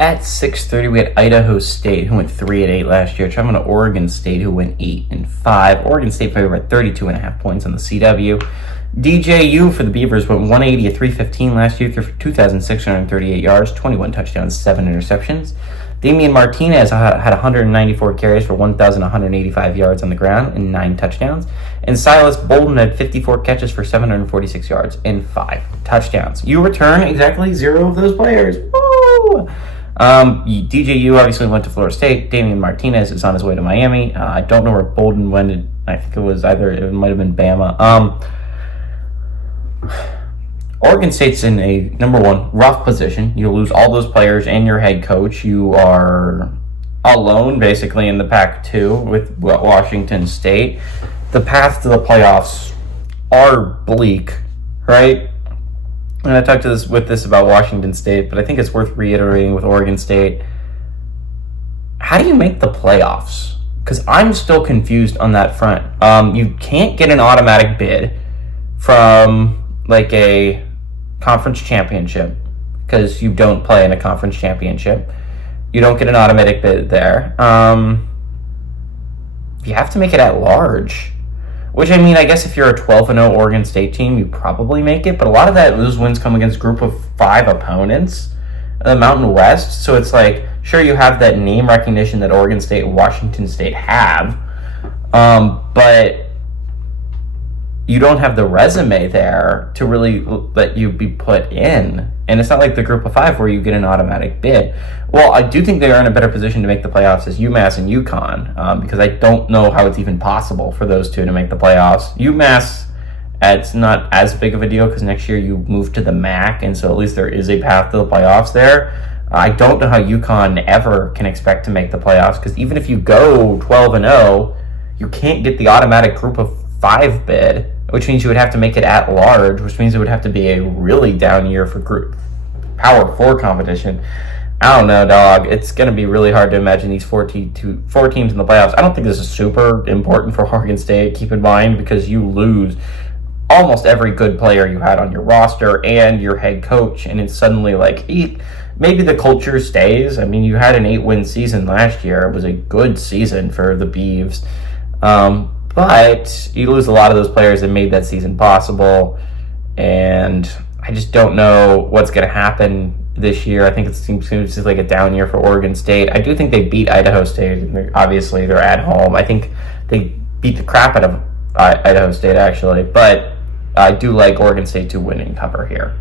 At 6:30, we had Idaho State, who went 3-8 last year, traveling to Oregon State, who went 8-5. Oregon State favored by 32.5 points on the CW. DJU for the Beavers went 180-315 last year, threw for 2,638 yards, 21 touchdowns, 7 interceptions. Damian Martinez had 194 carries for 1,185 yards on the ground and 9 touchdowns. And Silas Bolden had 54 catches for 746 yards and 5 touchdowns. You return exactly 0 of those players. Woo! DJU obviously went to Florida State. Damian Martinez is on his way to Miami. I don't know where Bolden went. I think it might have been Bama. Oregon State's in a, number one, rough position. You lose all those players and your head coach. You are alone, basically, in the Pac-2 with Washington State. The path to the playoffs are bleak, right? And I talked about Washington State, but I think it's worth reiterating with Oregon State. How do you make the playoffs? Because I'm still confused on that front. You can't get an automatic bid from like a conference championship because you don't play in a conference championship. You don't get an automatic bid there. You have to make it at large. Which, I mean, I guess if you're a 12-0 Oregon State team, you probably make it. But a lot of those wins come against a group of 5 opponents in the Mountain West. So it's like, sure, you have that name recognition that Oregon State and Washington State have. But you don't have the resume there to really let you be put in. And it's not like the group of 5 where you get an automatic bid. Well, I do think they are in a better position to make the playoffs as UMass and UConn, because I don't know how it's even possible for those two to make the playoffs. UMass, it's not as big of a deal because next year you move to the MAC, and so at least there is a path to the playoffs there. I don't know how UConn ever can expect to make the playoffs, because even if you go 12-0, you can't get the automatic group of 5 bid, which means you would have to make it at large, which means it would have to be a really down year for group Power 4 competition. I don't know, dog. It's going to be really hard to imagine these 4 teams in the playoffs. I don't think this is super important for Oregon State. Keep in mind, because you lose almost every good player you had on your roster and your head coach, and it's suddenly like, maybe the culture stays. I mean, you had an 8-win season last year. It was a good season for the Beavs. But you lose a lot of those players that made that season possible, and I just don't know what's going to happen this year. I think it seems like a down year for Oregon State. I do think they beat Idaho State. Obviously, they're at home. I think they beat the crap out of Idaho State, actually, but I do like Oregon State to win and cover here.